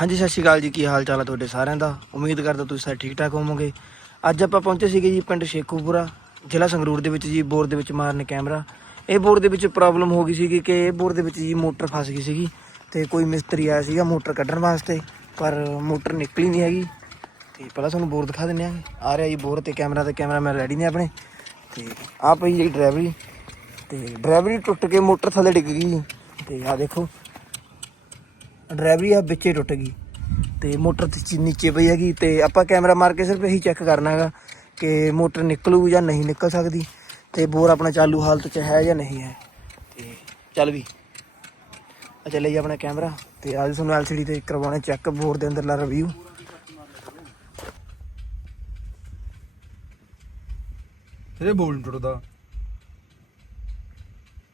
ਹਾਂਜੀ, ਸਤਿ ਸ਼੍ਰੀ ਅਕਾਲ ਜੀ। ਕੀ ਹਾਲ ਚਾਲ ਆ ਤੁਹਾਡੇ ਸਾਰਿਆਂ ਦਾ? ਉਮੀਦ ਕਰਦਾ ਤੁਸੀਂ ਸਾਰੇ ਠੀਕ ਠਾਕ ਹੋਵੋਗੇ। ਅੱਜ ਆਪਾਂ ਪਹੁੰਚੇ ਸੀਗੇ ਜੀ ਪਿੰਡ ਸ਼ੇਖੂਪੁਰਾ, ਜ਼ਿਲ੍ਹਾ ਸੰਗਰੂਰ ਦੇ ਵਿੱਚ ਜੀ, ਬੋਰ ਦੇ ਵਿੱਚ ਮਾਰਨ ਕੈਮਰਾ। ਇਹ ਬੋਰ ਦੇ ਵਿੱਚ ਪ੍ਰੋਬਲਮ ਹੋ ਗਈ ਸੀਗੀ ਕਿ ਇਹ ਬੋਰ ਦੇ ਵਿੱਚ ਜੀ ਮੋਟਰ ਫਸ ਗਈ ਸੀਗੀ ਤੇ ਕੋਈ ਮਿਸਤਰੀ ਆਇਆ ਸੀਗਾ ਮੋਟਰ ਕੱਢਣ ਵਾਸਤੇ, ਪਰ ਮੋਟਰ ਨਿਕਲੀ ਨਹੀਂ ਹੈਗੀ। ਤੇ ਪਹਿਲਾਂ ਤੁਹਾਨੂੰ ਬੋਰ ਦਿਖਾ ਦਿੰਦੇ ਆ ਆ ਰਿਹਾ ਜੀ ਬੋਰ ਤੇ ਕੈਮਰਾ ਤੇ ਕੈਮਰਾਮੈਨ ਰੈਡੀ ਨੇ ਆਪਣੇ। ਤੇ ਆ ਪਈ ਜੀ ਡਰਾਈਵਰੀ। ਤੇ ਡਰਾਈਵਰੀ ਟੁੱਟ ਕੇ ਮੋਟਰ ਥੱਲੇ ਡਿੱਗ ਗਈ ਤੇ ਆਹ ਦੇਖੋ ਡਰਾਈਵਰੀ ਆ ਵਿੱਚੇ ਟੁੱਟ ਗਈ। ਤੇ ਮੋਟਰ ਤੇ ਚੀ- ਨੀਚੇ ਪਈ ਹੈਗੀ ਤੇ ਆਪਾਂ ਕੈਮਰਾ ਮਾਰ ਕੇ ਸਿਰਫ ਇਹੀ ਚੈੱਕ ਕਰਨਾ ਹੈਗਾ ਕਿ ਮੋਟਰ ਨਿਕਲੂ ਜਾਂ ਨਹੀਂ ਨਿਕਲ ਸਕਦੀ ਤੇ ਬੋਰ ਆਪਣਾ ਚਾਲੂ ਹਾਲਤ 'ਚ ਹੈ ਜਾਂ ਨਹੀਂ ਹੈ। ਤੇ ਚੱਲ ਵੀ। ਆ ਚੱਲੇ ਜੀ ਆਪਣਾ ਕੈਮਰਾ ਤੇ ਅੱਜ ਤੁਹਾਨੂੰ ਐਲਸੀਡੀ ਤੇ ਕਰਵਾਉਣਾ ਚੈੱਕ ਬੋਰ ਦੇ ਅੰਦਰਲਾ ਰਿਵਿਊ ਇਹਦੇ ਬੋਲ ਨੀ ਟੁੱਟਦਾ।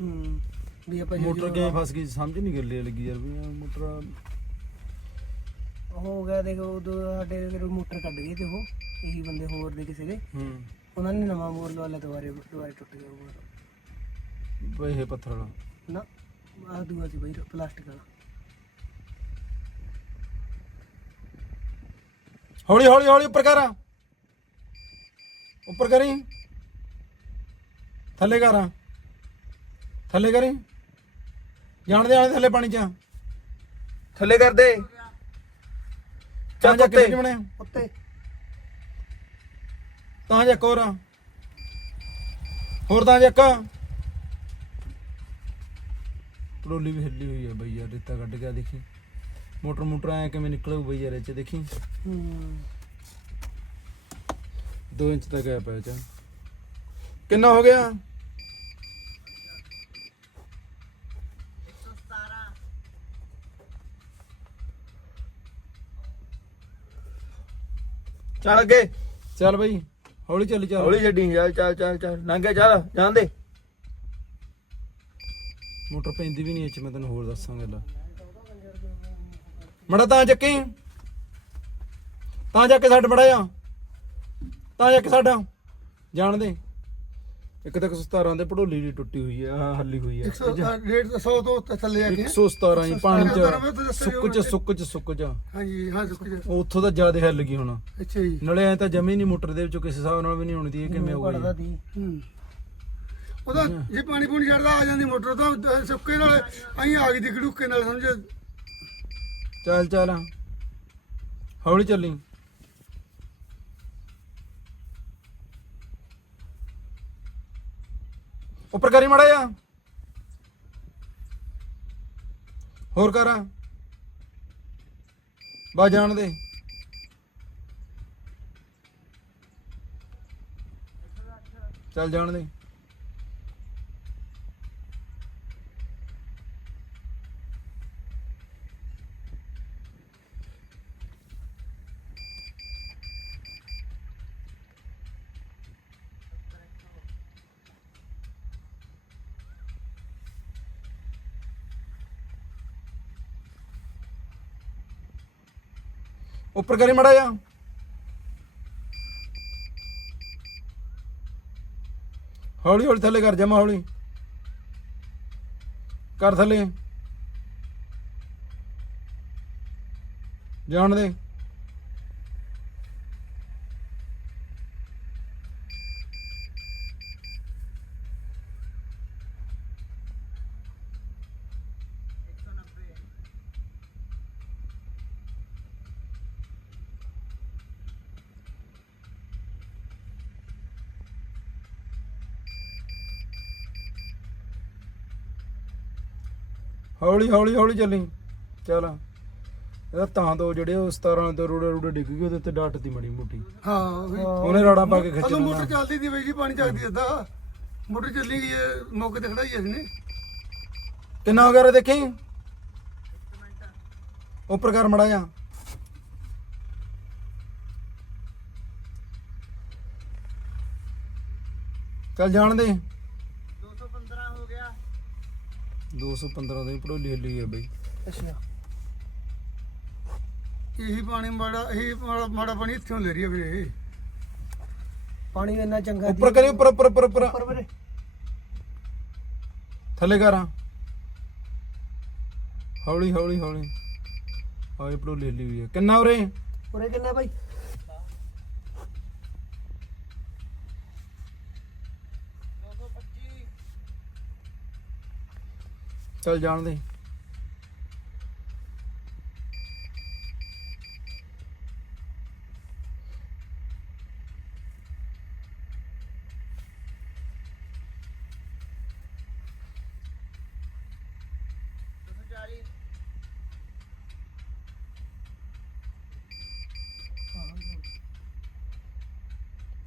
ਹੂੰ। ਵੀ ਆਪਾਂ ਮੋਟਰ ਕਿਵੇਂ ਫਸ ਗਈ? ਸਮਝ ਨਹੀਂ ਗੱਲੇ ਲੱਗੀ ਯਾਰ ਵੀ ਇਹ ਮੋਟਰ ਹੋ ਗਿਆ ਦੇਖੋ ਉਦੋਂ ਸਾਡੇ ਫਿਰ ਮੋਟਰ ਕੱਢ ਗਏ ਤੇ ਉਹ ਇਹੀ ਬੰਦੇ ਹੋਰ ਦੇ ਕਿਸੇ ਦੇ। ਹੂੰ। ਉਹਨਾਂ ਨੇ ਨਵਾਂ ਬੋਰ ਲਵਾ ਲਿਆ ਦੁਬਾਰੇ ਦੁਬਾਰੇ ਟੁੱਟ ਗਿਆ ਬੋਰ ਬਈ ਇਹ ਪੱਥਰ ਵਾਲਾ। ਨਾ ਆਹ ਦੂਆ ਸੀ ਬਈ ਪਲਾਸਟਿਕ ਵਾਲਾ। ਹੌਲੀ ਹੌਲੀ ਹੌਲੀ ਉੱਪਰ ਕਰ ਉੱਪਰ ਕਰੀ। ਥੱਲੇ ਕਰ ਥੱਲੇ ਕਰੀ। ਜਾਣ ਦੇ ਆਲੇ ਥੱਲੇ ਪਾਣੀ ਚ। ਥੱਲੇ ਕਰ ਦੇ। ਤਾਂ ਜਾ ਕੇ ਬਣੇ ਉੱਤੇ ਤਾਂ ਜਾ ਕੋਰ ਹੋਰ। ਤਾਂ ਜਾ ਟਰੋਲੀ ਵੀ ਹਿੱਲੀ ਹੋਈ ਹੈ ਬਈ ਯਾਰ ਰੇਤਾ ਕੱਢ ਗਿਆ ਦੇਖੀ। ਮੋਟਰ ਮੋਟਰ ਐ ਕਿਵੇਂ ਨਿਕਲੂ ਬਈ ਯਾਰ ਇਹ ਚ ਦੇਖੀ। ਹੂੰ। 2 ਇੰਚ ਦਾ ਗੈਪ ਹੈ ਚ। ਕਿੰਨਾ ਹੋ ਗਿਆ? ਚੱਲ ਅੱਗੇ। ਚੱਲ ਬਈ ਹੌਲੀ ਚੱਲ ਚੱਲ। ਹੌਲੀ ਛੱਡੀ ਚੱਲ ਚੱਲ ਚੱਲ ਚੱਲ। ਲੰਘਿਆ ਚੱਲ ਜਾਣ ਦੇ। ਮੋਟਰ ਪੈਂਦੀ ਵੀ ਨਹੀਂ ਇਹ ਚ ਮੈਂ ਤੈਨੂੰ ਹੋਰ ਦੱਸਾਂਗਾ ਲੈ ਮੜਾ ਤਾਂ ਚੱਕੀ। ਤਾਂ ਜਾ ਕੇ ਛੱਡ ਮੜਾ ਜਾ। ਤਾਂ ਜਾ ਕੇ ਛੱਡ। ਜਾਣ ਦੇ। ਇੱਕ ਤੱਕ 117 ਦੇ ਪੜੋਲੀ ਦੀ ਟੁੱਟੀ ਹੋਈ ਹੈ ਆਹ ਹੱਲੀ ਹੋਈ ਹੈ 100 ਤੋਂ ਉੱਤੇ ਥੱਲੇ ਆ ਕੇ। 117 ਹੀ ਪਾਣੀ ਚ ਤਾਂ ਸੁੱਕ ਚ ਸੁੱਕ ਚ ਸੁੱਕ ਚ। ਹਾਂਜੀ ਹਾਂ ਸੁੱਕ ਜਾ ਉੱਥੋਂ ਤਾਂ ਜ਼ਿਆਦਾ ਹਿੱਲ ਗਈ ਹੁਣ। ਅੱਛਾ ਜੀ। ਨਾਲੇ ਐ ਤਾਂ ਜਮੀ ਨਹੀਂ ਮੋਟਰ ਦੇ ਵਿੱਚੋਂ ਕਿਸੇ ਹਿਸਾਬ ਨਾਲ ਵੀ ਨਹੀਂ ਹੋਣੀ ਦੀ ਕਿਵੇਂ ਹੋ ਘੜਦਾ ਗਈ ਦੀ ਹੂੰ। ਉਹਦਾ ਜੇ ਪਾਣੀ ਪੂਣੀ ਛੱਡਦਾ ਆ ਜਾਂਦੀ ਮੋਟਰ ਤਾਂ ਸੁੱਕੇ ਨਾਲ ਆਈ ਆ ਗਈ ਦੀ ਗੜੂਕੇ ਨਾਲ ਸਮਝ ਚੱਲ ਚੱਲ। ਹੌਲੀ ਚੱਲੀ। ਉੱਪਰ ਕਰੀ ਮੜਾ ਜਾ ਹੋਰ ਕਰ। ਬਾ ਜਾਣ ਦੇ। ਚੱਲ ਜਾਣ ਦੇ। ਉੱਪਰ ਕਰੀ ਮੜਾ ਜਾ ਹੌਲੀ ਹੌਲੀ ਥੱਲੇ ਕਰ ਜਮਾ ਹੌਲੀ। ਕਰ ਥੱਲੇ। ਜਾਣ ਦੇ। ਹੌਲੀ ਹੌਲੀ ਹੌਲੀ ਚੱਲੀ। ਚੱਲ। ਇਹਦਾ ਤਾਂ ਦੋ ਜਿਹੜੇ ਉਹ 17 ਤੇ ਰੋੜੇ ਰੋੜੇ ਡਿੱਗ ਗਏ ਉਹਦੇ ਤੇ ਡੱਟ ਦੀ ਮੜੀ ਮੋਟੀ। ਹਾਂ ਉਹੀ। ਉਹਨੇ ਰਾੜਾ ਪਾ ਕੇ ਖਿੱਚ ਉਦੋਂ ਮੋਟਰ ਚੱਲਦੀ ਦੀ ਬਈ ਜੀ ਪਾਣੀ ਚੱਕਦੀ ਅੱਧਾ। ਮੋਟਰ ਚੱਲੀ ਗਈ ਹੈ ਮੌਕੇ ਤੇ ਖੜਾਈ ਅਸੀਂ ਨੇ। ਕਿੰਨਾ ਹੋ ਗਿਆ ਰੇ ਦੇਖੀ? ਉੱਪਰ ਕਰ ਮੜਾ ਜਾ। ਚੱਲ ਜਾਣ ਦੇ 215 ਹੋ ਗਿਆ 215 ਦੀ ਪੜੋਲੀ ਹੱਲੀ ਹੈ ਬਈ। ਅੱਛਾ। ਇਹੀ ਪਾਣੀ ਮਾੜਾ ਇਹੀ ਮਾੜਾ ਮਾੜਾ ਪਾਣੀ ਇੱਥੋਂ ਲੈ ਰਹੀ ਹੈ ਵੀਰੇ ਪਾਣੀ ਇੰਨਾ ਚੰਗਾ ਉੱਪਰ ਕਰੀ ਉੱਪਰ ਉੱਪਰ ਉੱਪਰ ਉੱਪਰ। ਉੱਪਰ ਵੀਰੇ। ਥੱਲੇ ਕਰ ਹੌਲੀ ਹੌਲੀ ਹੌਲੀ। ਇਹ ਪੜੋਲੀ ਹਿੱਲੀ ਹੋਈ ਹੈ ਕਿੰਨਾ ਉਰੇ? ਉਰੇ ਕਿੰਨਾ ਭਾਈ ਚੱਲ ਜਾਣ ਦੇ।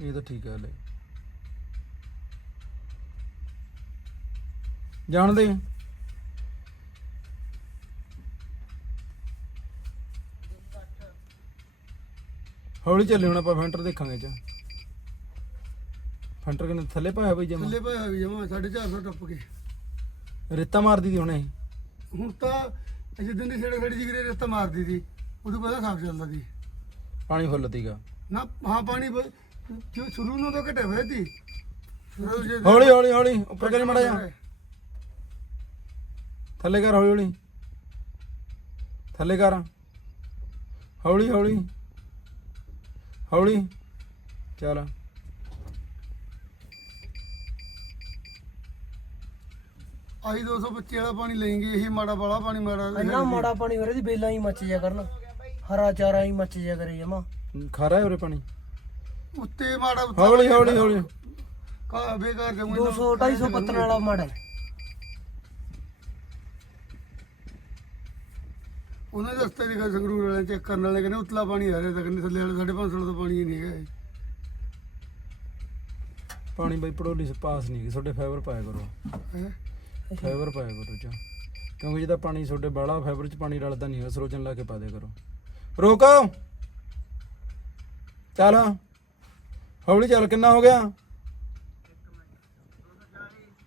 ਇਹ ਤਾਂ ਠੀਕ ਹੈ। ਲੈ ਜਾਣ ਹੌਲੀ ਚੱਲੇ ਹੁਣ ਆਪਾਂ ਫੈਂਟਰ ਦੇਖਾਂਗੇ ਚਾ। ਫੈਂਟਰ ਕਿੰਨੇ ਥੱਲੇ ਪਾਇਆ ਬਈ ਜਮਾ? ਥੱਲੇ ਪਿਆ ਵੀ ਜਮਾ 450 ਟੱਪ ਕੇ। ਰੇਤਾ ਮਾਰਦੀ ਦੀ ਹੁਣੇ। ਹੁਣ ਤਾਂ ਦਿਨ ਦੀ ਛੇੜੇ ਖੜੀ ਜੀ ਕਰੇ ਰਸਤਾ ਮਾਰਦੀ ਸੀ। ਉਦੋਂ ਪਹਿਲਾਂ ਸਾਫ਼ ਚੱਲਦਾ ਸੀ। ਪਾਣੀ ਫੁੱਲ ਤੀਗਾ ਨਾ ਹਾਂ ਪਾਣੀ ਬ- ਜੋ ਸ਼ੁਰੂ ਨੂੰ ਤਾਂ ਘਟੇ ਹੋਏ ਸੀ। ਸ਼ੁਰੂ ਜੇ- ਹੌਲੀ ਹੌਲੀ ਹੌਲੀ ਉੱਪਰ ਕਰੀ ਮੜਾ ਜਾ ਥੱਲੇ ਕਰ ਹੌਲੀ ਹੌਲੀ। ਥੱਲੇ ਕਰ। ਹੌਲੀ ਹੌਲੀ। ਹੌਲੀ। ਚੱਲ। ਆਹੀ 225 ਵਾਲਾ ਪਾਣੀ ਲੈਂਗੇ ਇਹ ਮਾੜਾ ਵਾਲਾ ਪਾਣੀ ਮਾੜਾ ਇੰਨਾ ਮਾੜਾ ਪਾਣੀ ਹੋ ਰਿਹਾ ਦੀ ਬੇਲਾਂ ਹੀ ਮੱਚ ਜਾ ਕਰਨ। ਹਰਾ ਚਾਰਾ ਹੀ ਮੱਚ ਜਾ ਕਰੇ ਜਮਾ। ਖਾਰਾ ਹੈ ਉਰੇ ਪਾਣੀ? ਉੱਤੇ ਮਾੜਾ ਉੱਤੇ ਹੌਲੀ ਹੌਲੀ ਹੌਲੀ। ਕਾ ਬੇਕਾਰ ਜਮੂ 200 250 ਪੱਤਣ ਵਾਲਾ ਮਾੜਾ ਹੈ। ਉਹਨਾਂ ਦੇ ਰਸਤੇ ਦੀ ਗੱਲ ਸੰਗਰੂਰ ਵਾਲੇ ਚੈੱਕ ਕਰਨ ਵਾਲੇ ਕਹਿੰਦੇ ਉਤਲਾ ਪਾਣੀ ਆ ਰਿਹਾ ਤਾਂ ਕਹਿੰਦੇ ਥੱਲੇ ਵਾਲੇ 550 ਦਾ ਪਾਣੀ ਨਹੀਂ ਹੈਗਾ ਇਹ। ਪਾਣੀ ਬਈ ਪੜੋਲੀ ਸੇ ਪਾਸ ਨਹੀਂ ਹੈਗੀ ਤੁਹਾਡੇ ਫਾਈਬਰ ਪਾਇਆ ਕਰੋ। ਹੈਂ? ਫਾਈਬਰ ਪਾਇਆ ਕਰੋ ਚਾ ਕਿਉਂਕਿ ਜਿਹਦਾ ਪਾਣੀ ਤੁਹਾਡੇ ਬਾਲਾ ਫਾਈਬਰ ਚ ਪਾਣੀ ਰਲਦਾ ਨਹੀਂ ਹੈ ਸਰੋਜਨ ਲਾ ਕੇ ਪਾ ਦਿਆ ਕਰੋ। ਰੋਕ! ਚੱਲ। ਹੌਲੀ ਚੱਲ ਕਿੰਨਾ ਹੋ ਗਿਆ?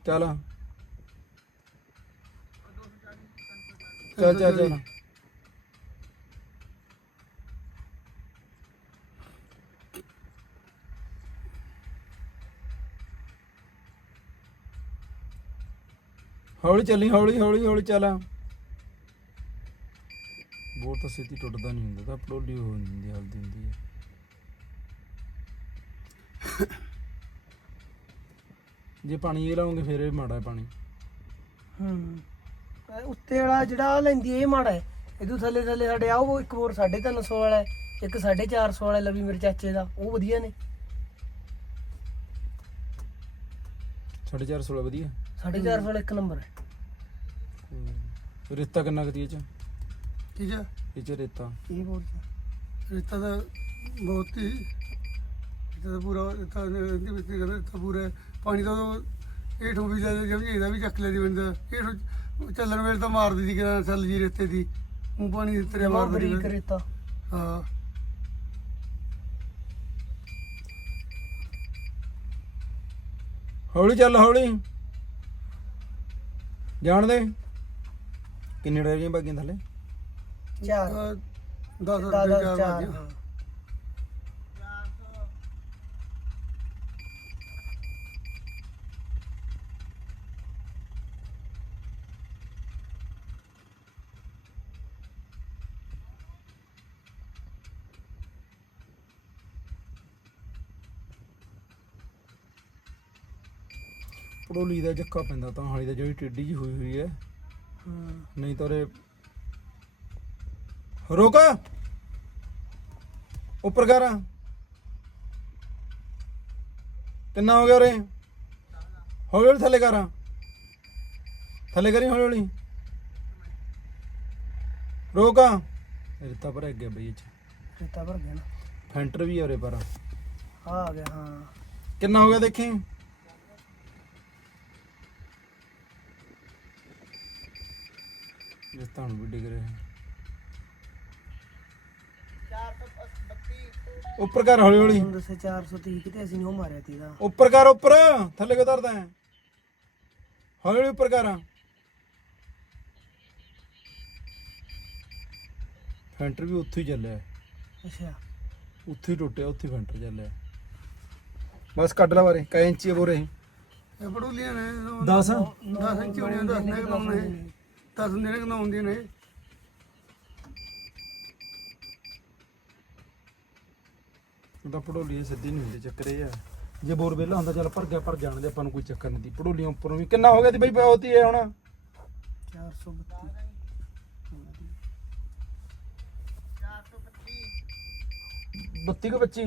ਚੱਲ। ਚੱਲ ਚੱਲ ਚੱਲ। ਹੌਲੀ ਚੱਲੀ ਹੌਲੀ ਹੌਲੀ ਹੌਲੀ ਚੱਲ। ਬੋਰ ਤਾਂ ਸਿੱਧੀ ਟੁੱਟਦਾ ਨਹੀਂ ਹੁੰਦਾ ਤਾਂ ਪੜੋਲੀ ਹੋ ਜਾਂਦੀ ਹਲਦੀ ਹੁੰਦੀ ਹੈ। ਜੇ ਪਾਣੀ ਇਹ ਲਾਉਂਗੇ ਫਿਰ ਇਹ ਮਾੜਾ ਹੈ ਪਾਣੀ। ਹੂੰ। ਉੱਤੇ ਵਾਲਾ ਜਿਹੜਾ ਲੈਂਦੀ ਇਹ ਮਾੜਾ ਹੈ। ਇਹਦੂ ਥੱਲੇ ਥੱਲੇ ਸਾਡੇ ਆ ਉਹ ਇੱਕ ਹੋਰ 350 ਵਾਲਾ ਹੈ ਇੱਕ 450 ਵਾਲਾ ਲਵੀ ਮੇਰੇ ਚਾਚੇ ਦਾ ਉਹ ਵਧੀਆ ਨੇ। 450 ਵਧੀਆ। 450 ਵਾਲਾ ਇੱਕ ਨੰਬਰ ਹੈ। ਹੂੰ। ਰੇਤਾ ਕਿੰਨਾ ਕਦੀ ਇਹ ਚ? ਠੀਕ ਹੈ ਇਹ ਚ ਰੇਤਾ। ਇਹ ਬਹੁਤ ਰੇਤਾ ਦਾ ਬਹੁਤ ਹੀ ਰੇਤਾ ਦਾ ਪੂਰਾ ਰੇਤਾ ਇਹਦੇ ਵਿੱਚ ਕਹਿੰਦੇ ਰੇਤਾ ਪੂਰਾ ਹੈ। ਪਾਣੀ ਦਾ ਇਹ ਠੂ ਵੀ ਲੈ ਜਮ ਇਹਦਾ ਵੀ ਚੱਕ ਲੈ ਦੀ ਬੰਦਾ। ਇਹ ਚੱਲਣ ਵੇਲੇ ਤਾਂ ਮਾਰਦੀ ਸੀ ਕਿ ਚੱਲ ਜੀ ਰੇਤੇ ਦੀ। ਉਹ ਪਾਣੀ ਤੇਰੇ ਜਮਾ ਮਾਰਦੀ ਬਰੀਕ ਸੀ ਰੇਤਾ। ਹਾਂ। ਹੌਲੀ ਚੱਲ ਹੌਲੀ। ਜਾਣ ਦੇ। ਕਿੰਨੇ ਰਹਿ ਗਈਆਂ ਬਾਗੀਆਂ ਥੱਲੇ? ਚਾਰ। 10 ਦਾ ਰੁਪਏ ਚਾਰ ਚਾਰ ਪੜੋਲੀ ਦਾ ਜੱਕਾ ਪੈਂਦਾ ਤਾਂ ਹਾਲੀ ਦਾ ਜਿਹੜੀ ਟੇਢੀ ਜੀ ਹੋਈ ਹੋਈ ਹੈ। ਹੂੰ। ਨਹੀਂ ਤਾਂ ਉਰੇ ਰੋਕ! ਉੱਪਰ ਕਰ। ਕਿੰਨਾ ਹੋ ਗਿਆ ਉਰੇ? ਹੌਲੀ ਹੌਲੀ ਥੱਲੇ ਕਰ। ਥੱਲੇ ਕਰੀ ਹੌਲੀ ਹੌਲੀ। ਰੋਕ! ਰੇਤਾ ਪਰ ਅੱਗੇ ਬਈ ਚ। ਰੇਤਾ ਭਰ ਗਿਆ ਨਾ। ਫੈਂਟਰ ਵੀ ਆ ਉਰੇ ਪਰ। ਆ ਆ ਗਿਆ ਹਾਂ। ਕਿੰਨਾ ਹੋ ਗਿਆ ਦੇਖੀ? ਜਿਸ ਤਾਂ ਵੀ ਡਿੱਗ ਰਿਹਾ। ਉੱਪਰ ਕਰ ਹੌਲੀ ਹੌਲੀ। ਹੁਣ ਦੱਸੇ 430 ਕਿਤੇ ਅਸੀਂ ਨਹੀਂ ਉਹ ਮਾਰਿਆ ਤੀ ਦਾ। ਉੱਪਰ ਕਰ ਉੱਪਰ ਥੱਲੇ ਕਿਉਂ ਧਰਦਾ ਹੈ? ਹੌਲੀ ਹੌਲੀ ਉੱਪਰ ਕਰ। ਫੈਂਟਰ ਵੀ ਉੱਥੇ ਹੀ ਚੱਲਿਆ। ਅੱਛਾ। ਉੱਥੇ ਹੀ ਟੁੱਟਿਆ ਉੱਥੇ ਹੀ ਫੈਂਟਰ ਚੱਲਿਆ। ਬਸ ਕੱਢ ਲਾ ਬਾਰੇ ਕੈ ਇੰਚੀ ਬੋਰੇ। ਇਹ ਪੜੂਲੀਆਂ ਨੇ। 10 10 ਇੰਚ ਹੋਣੀਆਂ 10 ਨੇ ਕਮਾਉਣੇ ਦਸ ਦਿਨ ਕਿੰਨਾ ਹੁੰਦੀਆਂ ਨੇ? ਉਹਦਾ ਪੜੋਲੀ ਸਿੱਧੀ ਨਹੀਂ ਹੁੰਦੀ ਚੱਕਰੇ ਆ। ਜੇ ਬੋਰ ਵੇਲਾ ਹੁੰਦਾ, ਚੱਲ ਭਰ ਗਿਆ, ਭਰ ਜਾਣ ਦੇ, ਆਪਾਂ ਨੂੰ ਕੋਈ ਚੱਕਰ ਨਹੀਂ। ਪੜੋਲੀਆਂ ਉੱਪਰੋਂ ਵੀ ਕਿੰਨਾ ਹੋ ਗਿਆ ਤੇ ਬਈ ਬਹੁਤੀ ਹੈ ਹੁਣ? 432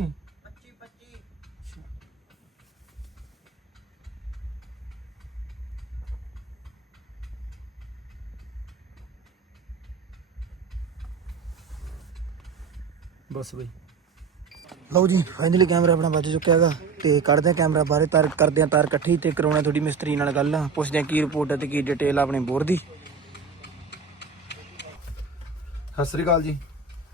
ਬਸ ਬਈ। ਲਓ ਜੀ ਫਾਈਨਲੀ ਕੈਮਰਾ ਆਪਣਾ ਵੱਜ ਚੁੱਕਿਆ ਹੈਗਾ ਤੇ ਕੱਢਦੇ ਆ ਕੈਮਰਾ ਬਾਹਰੇ ਤਾਰ ਕਰਦੇ ਆ ਤਾਰ ਇਕੱਠੀ ਤੇ ਕਰਾਉਣਾ ਤੁਹਾਡੀ ਮਿਸਤਰੀ ਨਾਲ ਗੱਲ। ਪੁੱਛਦੇ ਆ ਕੀ ਰਿਪੋਰਟ ਹੈ ਤੇ ਕੀ ਡਿਟੇਲ ਆਪਣੇ ਬੋਰ ਦੀ। ਸਤਿ ਸ੍ਰੀ ਅਕਾਲ ਜੀ।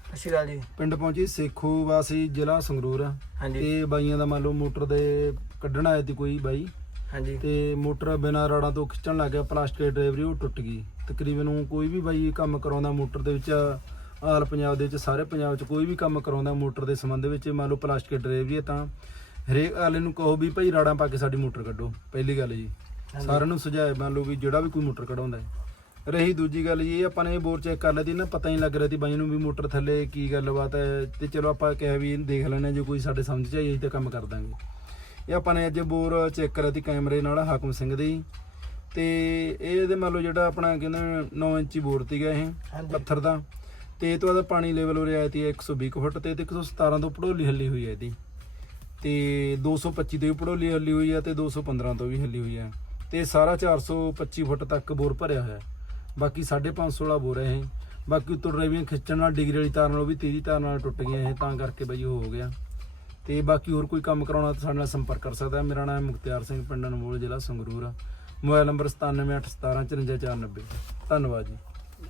ਸਤਿ ਸ਼੍ਰੀ ਅਕਾਲ ਜੀ। ਪਿੰਡ ਪਹੁੰਚੀ ਸੇਖੂ ਵਾਸੀ ਜ਼ਿਲ੍ਹਾ ਸੰਗਰੂਰ। ਆ ਹਾਂਜੀ। ਤੇ ਬਾਈਆਂ ਦਾ ਮੰਨ ਲਓ ਮੋਟਰ ਦੇ ਕੱਢਣ ਆਇਆ ਸੀ ਕੋਈ ਬਾਈ। ਹਾਂਜੀ। ਤੇ ਮੋਟਰ ਬਿਨਾਂ ਰਾੜਾਂ ਤੋਂ ਖਿੱਚਣ ਲੱਗ ਗਿਆ ਪਲਾਸਟਿਕ ਡਰਾਈਵਰੀ ਉਹ ਟੁੱਟ ਗਈ। ਤਕਰੀਬਨ ਕੋਈ ਵੀ ਬਾਈ ਕੰਮ ਕਰਾਉਂਦਾ ਮੋਟਰ ਦੇ ਵਿੱਚ ਆਲ ਪੰਜਾਬ ਦੇ ਵਿੱਚ ਸਾਰੇ ਪੰਜਾਬ 'ਚ ਕੋਈ ਵੀ ਕੰਮ ਕਰਾਉਂਦਾ ਮੋਟਰ ਦੇ ਸੰਬੰਧ ਵਿੱਚ ਮੰਨ ਲਓ ਪਲਾਸਟਿਕ ਦੀ ਡਰਾਈਵਰੀ ਹੈ ਤਾਂ ਹਰੇਕ ਵਾਲੇ ਨੂੰ ਕਹੋ ਵੀ ਭਾਈ ਰਾੜਾਂ ਪਾ ਕੇ ਸਾਡੀ ਮੋਟਰ ਕੱਢੋ ਪਹਿਲੀ ਗੱਲ ਜੀ। ਸਾਰਿਆਂ ਨੂੰ ਸੁਝਾਏ ਮੰਨ ਲਓ ਵੀ ਜਿਹੜਾ ਵੀ ਕੋਈ ਮੋਟਰ ਕਢਾਉਂਦਾ ਹੈ। ਰਹੀ ਦੂਜੀ ਗੱਲ ਜੀ ਇਹ ਆਪਾਂ ਨੇ ਬੋਰ ਚੈੱਕ ਕਰ ਲਈ ਨਾ ਪਤਾ ਹੀ ਲੱਗ ਰਿਹਾ ਸੀ ਬਾਈ ਨੂੰ ਵੀ ਮੋਟਰ ਥੱਲੇ ਕੀ ਗੱਲਬਾਤ ਹੈ ਤੇ ਚਲੋ ਆਪਾਂ ਕਿਹਾ ਵੀ ਇਹਨੂੰ ਦੇਖ ਲੈਣੇ ਜੇ ਕੋਈ ਸਾਡੇ ਸਮਝ ਚ ਆਈ ਅਸੀਂ ਤਾਂ ਕੰਮ ਕਰ ਦਾਂਗੇ। ਇਹ ਆਪਾਂ ਨੇ ਅੱਜ ਬੋਰ ਚੈੱਕ ਕਰਿਆ ਤੀ ਕੈਮਰੇ ਨਾਲ ਹਾਕਮ ਸਿੰਘ ਦੇ। ਤੇ ਇਹ ਇਹਦੇ ਮੰਨ ਲਓ ਜਿਹੜਾ ਆਪਣਾ ਕਹਿੰਦੇ 9 ਇੰਚੀ ਬੋਰ ਤੀਗਾ ਇਹ। ਪੱਥਰ ਦਾ। ਤੇ ਇਹ ਤੋਂ ਬਾਅਦ ਪਾਣੀ ਲੈਵਲ ਹੋ ਰਿਹਾ ਤੀ 120 ਕੁ ਫੁੱਟ ਤੇ ਤੇ 117 ਤੋਂ ਪੜੋਲੀ ਹੱਲੀ ਹੋਈ ਹੈ ਇਹਦੀ। ਤੇ 225 ਤੋਂ ਵੀ ਪੜੋਲੀ ਹੱਲੀ ਹੋਈ ਹੈ ਤੇ 215 ਤੋਂ ਵੀ ਹੱਲੀ ਹੋਈ ਹੈ ਤੇ ਸਾਰਾ 425 ਫੁੱਟ ਤੱਕ ਬੋਰ ਭਰਿਆ ਹੋਇਆ। ਹੈ ਬਾਕੀ 550 ਵਾਲਾ ਬੋਰ ਹੈ ਇਹ। ਬਾਕੀ ਉੱਤੋਂ ਡਰਾਈਵਿੰਗ ਖਿੱਚਣ ਨਾਲ ਡਿਗਰੀ ਵਾਲੀ ਤਾਰ ਨਾਲ ਉਹ ਵੀ ਤੇਜ਼ੀ ਤਾਰ ਨਾਲ ਟੁੱਟ ਗਈਆਂ ਇਹ, ਤਾਂ ਕਰਕੇ ਬਈ ਉਹ ਹੋ ਗਿਆ। ਤੇ ਬਾਕੀ ਹੋਰ ਕੋਈ ਕੰਮ ਕਰਾਉਣਾ ਤਾਂ ਸਾਡੇ ਨਾਲ ਸੰਪਰਕ ਕਰ ਸਕਦਾ। ਮੇਰਾ ਨਾਮ ਮੁਖਤਿਆਰ ਸਿੰਘ, ਪਿੰਡ ਅਨਮੋਲ, ਜ਼ਿਲ੍ਹਾ ਸੰਗਰੂਰ ਆ। ਮੋਬਾਈਲ ਨੰਬਰ 9781175490 ਧੰਨਵਾਦ ਜੀ।